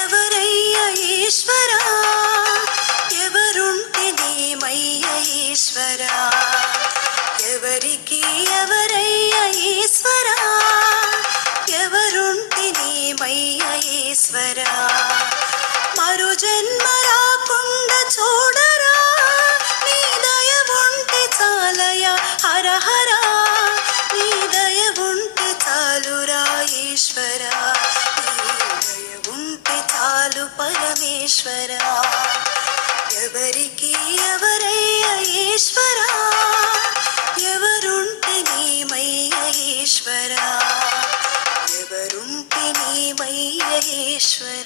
ఎవరయ్య ఈశ్వరా, ఎవరుంటే నీమయ్య ఈశ్వరా, ఎవరికి ఎవరయ్య ఈశ్వరా, ఎవరుంటే నీమయ్య ఈశ్వరా, మరు జన్మ రాకుండా చూడరా, నీ దయ ఉంటే చాలయ హర హర, నీ దయ ఉంటే చాలురా ఈశ్వరా, పరమేశ్వరా, ఎవరికి ఎవరయ్య ఈశ్వరా, ఎవరుంటే నీమయ్య ఈశ్వరా, ఎవరుంటే నీమయ్య ఈశ్వరా.